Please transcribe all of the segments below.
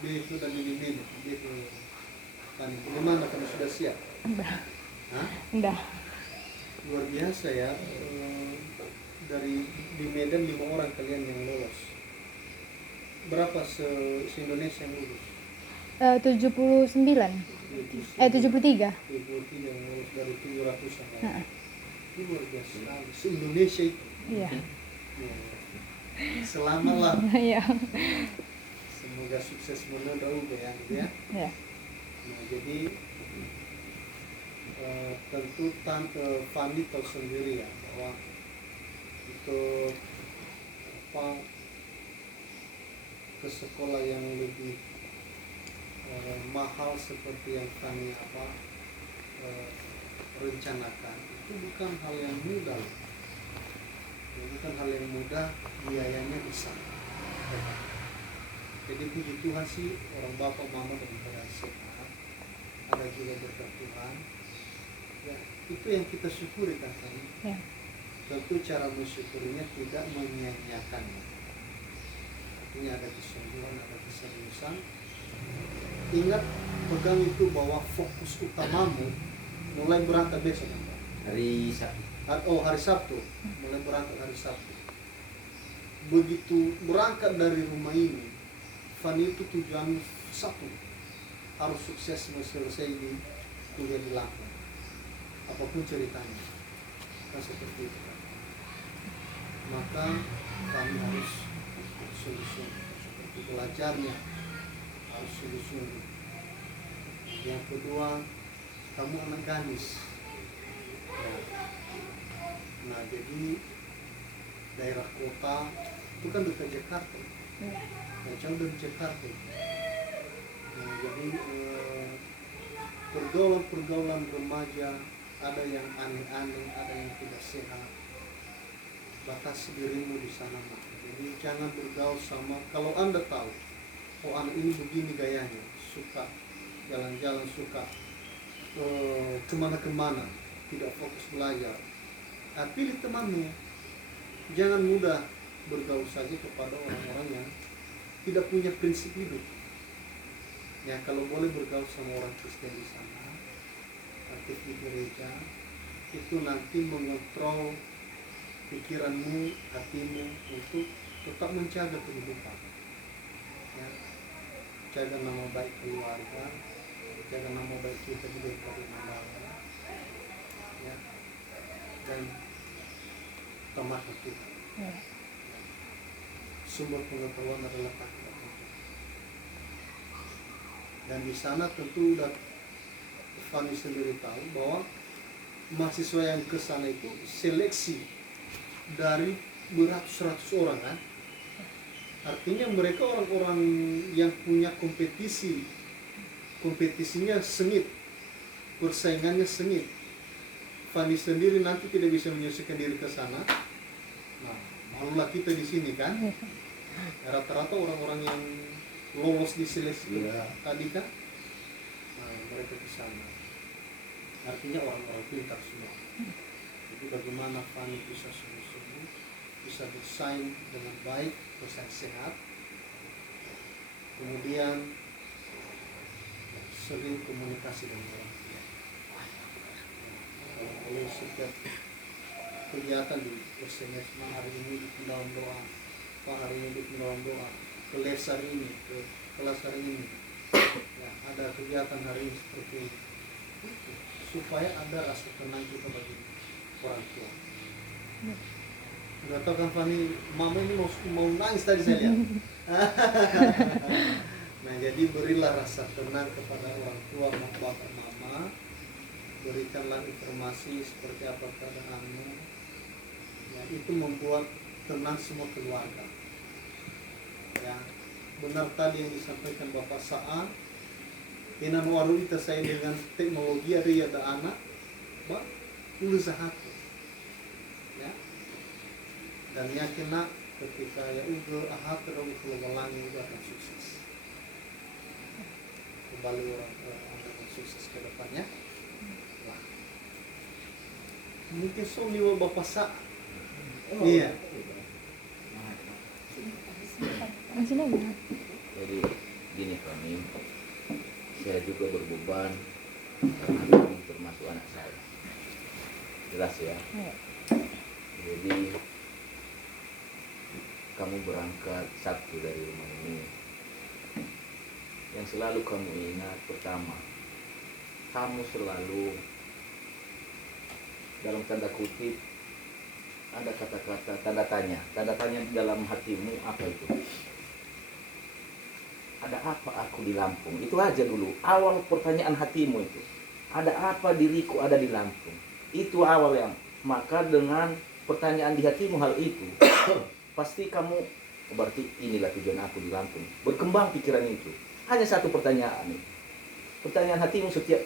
dia itu dan ini dia itu tani. Bagaimana kamu sudah siap? Enggak. Hah? Enggak. Luar biasa ya. Dari di Medan 5 orang kalian yang lolos. Berapa se-Indonesia yang lulus? 79. 73. 73 yang lolos dari 700-an. Heeh. Itu luar biasa sekali. Se-Indonesia itu. Iya. Ya. Selamat lah. Iya. Semoga sukses menurut ya, gitu ya. Iya. Nah, jadi tentu Tante Fanny tahu sendiri ya bahwa untuk ke sekolah yang lebih mahal seperti yang kami rencanakan itu bukan hal yang mudah. Bukan hal yang mudah, biayanya besar. Jadi puji Tuhan sih orang bapak mama dan pada sehat, ada juga berkat Tuhan. Ya, itu yang kita syukuri kan kami. Ya. Tentu cara mensyukurinya tidak menyia-nyiakannya. Artinya ada kesungguhan, ada keseriusan. Ingat, pegang itu bahwa fokus utamamu mulai berangkat besok. Hari Sabtu. Hari Sabtu, mulai berangkat hari Sabtu. Begitu berangkat dari rumah ini, Fanny itu tujuan satu, harus sukses selesai di kuliah di Lampung. Apapun ceritanya, kan seperti itu. Maka kami harus sungguh-sungguh, seperti belajarnya harus sungguh-sungguh. Yang kedua, kamu anak gadis. Ya. Nah, jadi daerah kota itu kan dekat Jakarta. Nah, jauh dari Jakarta. Nah, jadi pergaulan remaja ada yang aneh-aneh, ada yang tidak sehat. Batasi dirimu di sana, Mak. Jadi jangan bergaul sama, kalau Anda tahu, oh anak ini begini gayanya, suka jalan-jalan, suka kemana-kemana, tidak fokus belajar. Nah, pilih temanmu. Jangan mudah bergaul saja kepada orang-orang yang tidak punya prinsip hidup. Ya, kalau boleh bergaul sama orang Kristen di sana, aktif di gereja, itu nanti mengontrol pikiranmu, hatimu untuk tetap menjaga kehidupan. Ya, jaga nama baik keluarga, jaga nama baik kita di dekat negara, ya, dan tamat kita. Ya. Sumber pengetahuan adalah takdir. Dan di sana tentu udah Fanny sendiri tahu bahwa mahasiswa yang ke sana itu seleksi dari beratus-ratus orang kan. Artinya mereka orang-orang yang punya kompetisinya sengit, persaingannya sengit. Fanny sendiri nanti tidak bisa menyelesaikan diri ke sana. Nah, malulah kita di sini kan. Rata-rata orang-orang yang lolos di seleksi tadi kan, nah, mereka di sana. Artinya orang-orang pintar semua. Jadi bagaimana Fanny bisa sungguh-sungguh, bisa bersaing dengan baik, bersaing sehat, kemudian sering komunikasi dengan orang tua. Kalau setiap kegiatan di SMS, hari ini di dalam doa, hari ini di dalam doa, ke les hari ini, ke kelas hari ini, ya, ada kegiatan hari ini seperti ini, supaya ada rasa tenang kita bagi orang tua. Nggak tahu kan Fanny, mama ini mau nangis tadi saya lihat. Nah, jadi berilah rasa tenang kepada orang tua, bapak, mama. Berikanlah informasi seperti apa keadaanmu. Ya, itu membuat tenang semua keluarga. Ya, benar tadi yang disampaikan Bapak Sa'a. Inan waru kita saya dengan teknologi ada anak, Pak, usaha. Ya. Dan yakinlah ketika ya udah terus kelulangi udah akan sukses. Kembali orang akan sukses ke depannya. Nah. Mungkin soalnya Bapak Sa'a. Iya. Masih lama. Jadi gini kami, saya juga berbeban karena kamu termasuk anak saya. Jelas ya. Iya. Jadi kamu berangkat Sabtu dari rumah ini. Yang selalu kamu ingat pertama, kamu selalu dalam tanda kutip ada kata-kata tanda tanya dalam hatimu, apa itu? Ada apa aku di Lampung? Itu aja dulu awal pertanyaan hatimu itu. Ada apa diriku ada di Lampung? Itu awal yang. Maka dengan pertanyaan di hatimu hal itu pasti kamu, berarti inilah tujuan aku di Lampung. Berkembang pikiran itu. Hanya satu pertanyaan. Pertanyaan hatimu setiap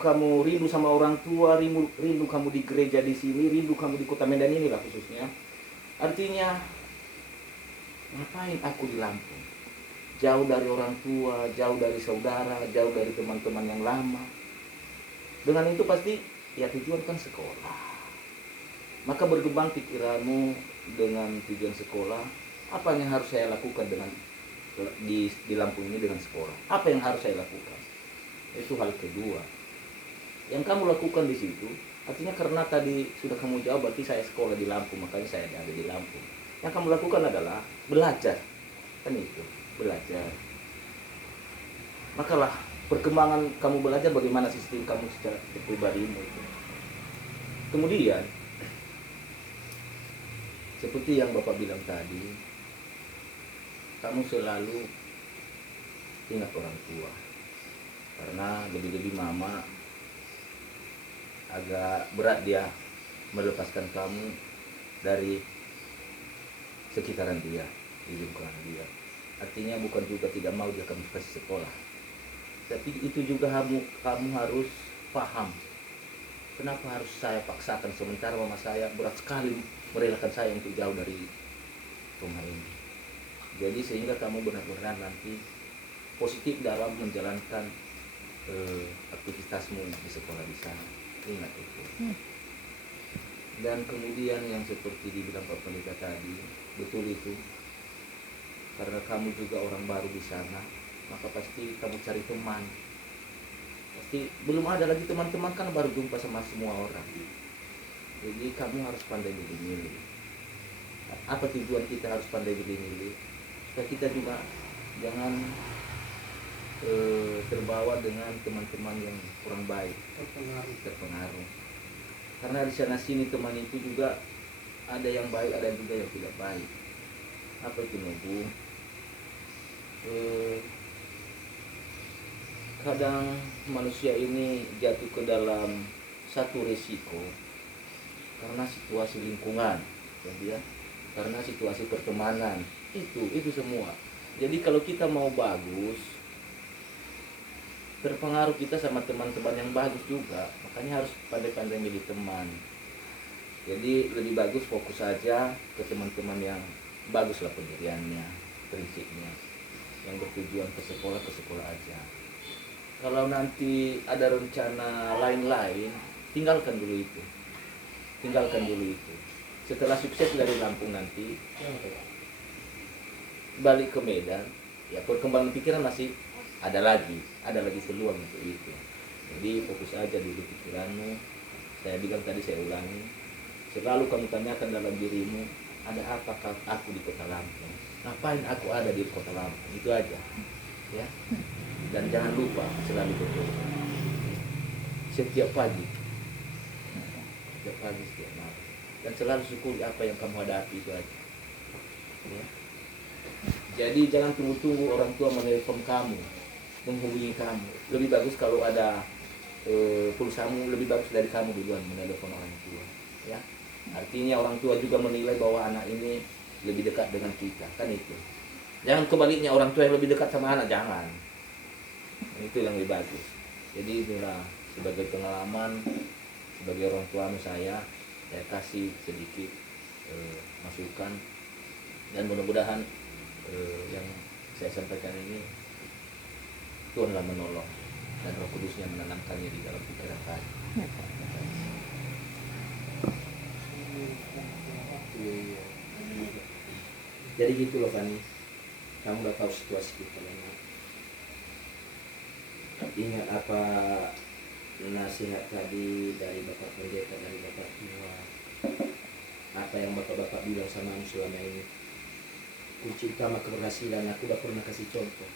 kamu rindu sama orang tua, rindu kamu di gereja di sini, rindu kamu di Kota Medan inilah khususnya. Artinya, ngapain aku di Lampung? Jauh dari orang tua, jauh dari saudara, jauh dari teman-teman yang lama. Dengan itu pasti, ya tujuan kan sekolah. Maka berkembang pikiranmu dengan tujuan sekolah. Apa yang harus saya lakukan dengan di Lampung ini dengan sekolah? Apa yang harus saya lakukan? Itu hal kedua. Yang kamu lakukan di situ, artinya karena tadi sudah kamu jawab, berarti saya sekolah di Lampung, makanya saya ada di Lampung. Yang kamu lakukan adalah belajar, kan itu, belajar. Makalah perkembangan kamu belajar bagaimana sistem kamu secara pribadimu itu. Kemudian, seperti yang Bapak bilang tadi, kamu selalu ingat orang tua. Karena lebih-lebih mama agak berat dia melepaskan kamu dari sekitaran dia, di lingkungan dia. Artinya bukan juga tidak mau dia kamu kasih sekolah, tapi itu juga kamu harus paham kenapa harus saya paksakan sementara mama saya berat sekali merelakan saya untuk jauh dari rumah ini. Jadi sehingga kamu benar-benar nanti positif dalam menjalankan aktivitasmu di sekolah di sana. Ingat itu. Dan kemudian yang seperti dibilang Pak Pendeta tadi, betul itu. Karena kamu juga orang baru di sana, maka pasti kamu cari teman. Pasti belum ada lagi teman-teman, kan baru jumpa sama semua orang. Jadi kamu harus pandai milih-milih. Apa tujuan kita harus pandai milih-milih? Supaya kita juga jangan terbawa dengan teman-teman yang kurang baik, terpengaruh. Karena di sana sini teman itu juga ada yang baik, ada juga yang tidak baik. Apa itu Bu? Kadang manusia ini jatuh ke dalam satu resiko karena situasi lingkungan, ya, karena situasi pertemanan, itu semua. Jadi kalau kita mau bagus, terpengaruh kita sama teman-teman yang bagus juga, makanya harus pandai-pandai milih teman. Jadi lebih bagus fokus saja ke teman-teman yang baguslah pendiriannya, prinsipnya, yang bertujuan ke sekolah aja. Kalau nanti ada rencana lain-lain, tinggalkan dulu itu. Setelah sukses dari Lampung nanti, balik ke Medan, ya perkembangan pikiran masih ada lagi peluang untuk itu. Jadi fokus aja dulu pikiranmu. Saya bilang tadi, saya ulangi, selalu kamu tanyakan dalam dirimu, ada apa aku di Kota Lampung? Ngapain aku ada di Kota Lampung? Itu aja, ya. Dan jangan lupa selalu berdoa setiap pagi, setiap malam, dan selalu syukuri apa yang kamu hadapi, itu aja, ya. Jadi jangan tunggu-tunggu orang tua menelpon kamu, menghubungi kamu. Lebih bagus kalau ada pulsamu, lebih bagus dari kamu duluan menelpon orang tua, ya. Artinya orang tua juga menilai bahwa anak ini lebih dekat dengan kita, kan itu. Jangan kebaliknya, orang tua yang lebih dekat sama anak, jangan. Itu yang lebih bagus. Jadi itulah sebagai pengalaman, sebagai orang tua saya kasih sedikit masukan, dan mudah-mudahan yang saya sampaikan ini Tuhanlah menolong dan Roh Kudusnya menanamkannya di dalam pikiran kami. Jadi gitu loh Fani. kamu udah tahu situasi kita memang. Ingat apa nasihat tadi dari Bapak Pendeta, dari Bapak Tua, apa yang Bapak-Bapak bilang sama aku selama ini. Kunci utama keberhasilan aku udah pernah kasih contoh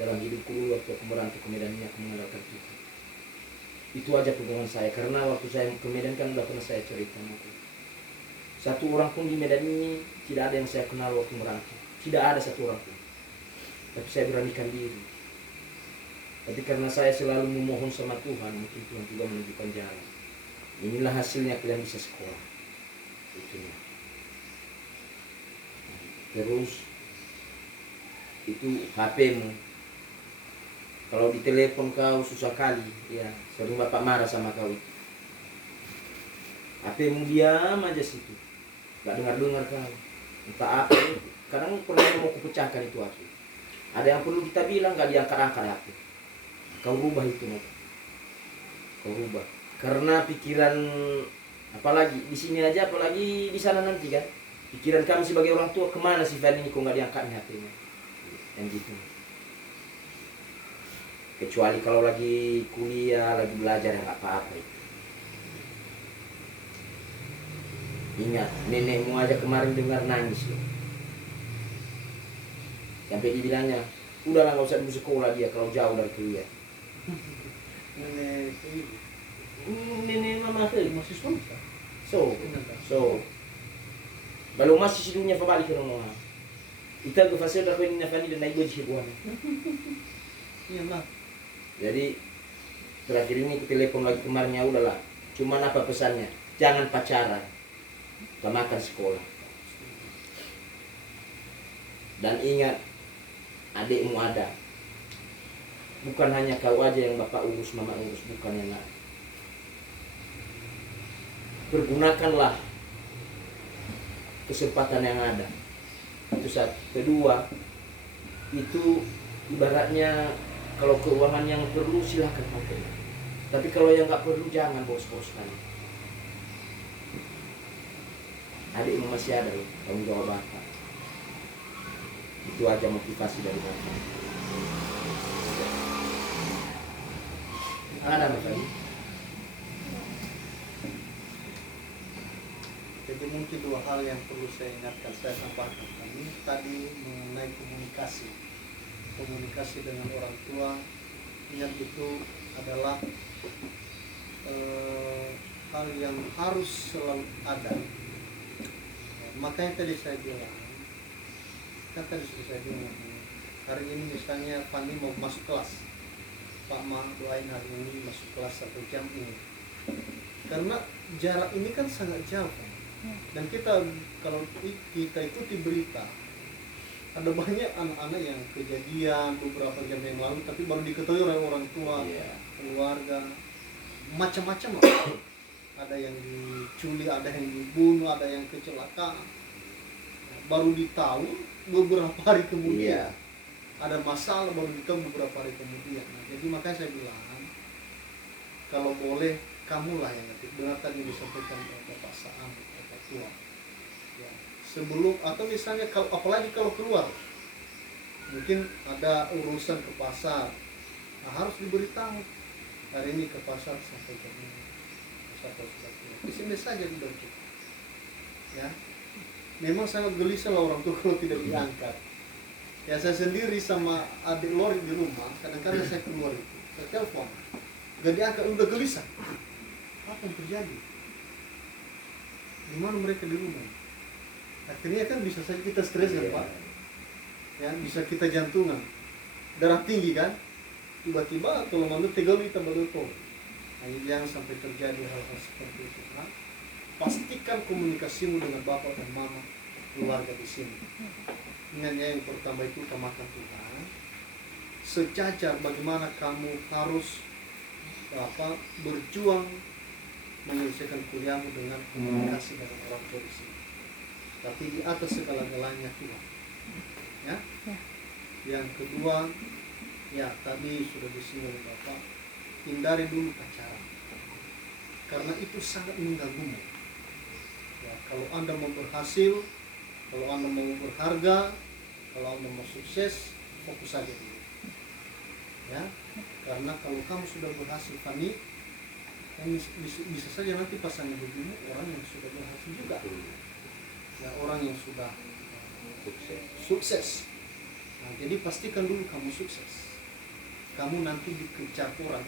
dalam hidupku dulu waktu aku merantau ke Medan ini, aku mengandalkan Tuhan. Itu aja pegangan saya, karena waktu saya ke Medan kan udah pernah saya cerita. Satu orang pun di Medan ini tidak ada yang saya kenal waktu merantau, tidak ada satu orang pun. Tapi saya beranikan diri. Tapi karena saya selalu memohon sama Tuhan, mungkin Tuhan juga menunjukkan jalan. Inilah hasilnya kalian bisa sekolah. Itunya. Terus itu HP-mu. Kalau ditelepon kau susah kali, ya sering bapak marah sama kau. HP-mu diam aja situ, gak dengar kau. Entah apa, kadang pernah mau kupecahkan itu HP. Ada yang perlu kita bilang gak diangkat-angkat HP. Kau rubah itu, kau rubah. Karena pikiran, apalagi di sini aja, apalagi di sana nanti kan. Pikiran kami sebagai orang tua, kemana sih Fern ini kok nggak diangkatnya HP-nya? Yang gitu. Kecuali kalau lagi kuliah, lagi belajar, ya nggak apa-apa itu. Ingat, nenekmu aja kemarin dengar nangis loh. Sampai dibilangnya, udahlah nggak usah dulu sekolah dia kalau jauh dari kuliah. Nenek mama masih susah. So. Balu masih si dunia pabalik ke rumah. Ita ke fase dah kini nafani dan naik gaji buana. Iya lah. Jadi terakhir ini ke telepon lagi kemarin, ya udahlah. Cuman apa pesannya? Jangan pacaran. Utamakan sekolah. Dan ingat, adikmu ada. Bukan hanya kau aja yang bapak urus, mama urus, bukan yang lain. Pergunakanlah kesempatan yang ada. Itu satu. Kedua, itu ibaratnya kalau keuangan yang perlu silahkan pakai. Tapi kalau yang nggak perlu jangan bos-boskan. Adikmu masih ada loh, tanggung jawab bapak. Itu aja motivasi dari bapak. Ada Mas Ali? Jadi mungkin dua hal yang perlu saya ingatkan, saya sampaikan kami tadi mengenai komunikasi dengan orang tua. Ingat itu adalah hal yang harus selalu ada. Makanya tadi saya bilang, sudah saya bilang, hari ini misalnya Fandi mau masuk kelas, Pak Ma doain hari ini masuk kelas 1 jam ini, karena jarak ini kan sangat jauh. Dan kita, kalau kita ikuti berita, ada banyak anak-anak yang kejadian beberapa jam yang lalu tapi baru diketahui oleh orang tua, keluarga, macam-macam. Ada yang diculik, ada yang dibunuh, ada yang kecelakaan, baru ditahu beberapa hari kemudian. Ada masalah baru ditahu beberapa hari kemudian. Nah, jadi makanya saya bilang, kalau boleh kamulah yang ngerti. Benar tadi disampaikan oleh Bapak Saan, Bapak Tua. Ya, sebelum atau misalnya kalau apalagi kalau keluar, mungkin ada urusan ke pasar, nah, harus diberitahu hari ini ke pasar sampai jam ini. Di sini saja tidak cukup. Ya, memang sangat gelisah lah orang tua kalau tidak diangkat. Ya saya sendiri sama adik Lori di rumah, kadang-kadang saya keluar itu, saya telepon, gak diangkat, udah gelisah. Apa yang terjadi? Gimana mereka di rumah? Akhirnya kan bisa saja kita stres kan Pak? Ya, bisa kita jantungan, darah tinggi kan? Tiba-tiba kalau menurut tegal kita baru tahu. Nah, jangan sampai terjadi hal-hal seperti itu. Nah, pastikan komunikasimu dengan bapak dan mama, keluarga di sini. Ingatnya yang pertama itu utamakan Tuhan. Sejajar bagaimana kamu harus berjuang menyelesaikan kuliahmu dengan komunikasi dengan orang tua di sini. Tapi di atas segala-galanya Tuhan. Ya. Yang kedua, ya tadi sudah disinggung oleh Bapak, hindari dulu pacaran. Karena itu sangat mengganggumu. Ya, kalau Anda mau berhasil, kalau Anda mau berharga, Kalau Anda mau sukses, fokus saja dulu. Ya, karena kalau kamu sudah berhasil, Fani, kan bisa saja nanti pasangan hidupmu orang yang sudah berhasil juga. Ya, orang yang sudah sukses. Nah, jadi pastikan dulu kamu sukses. Kamu nanti dikejar orang.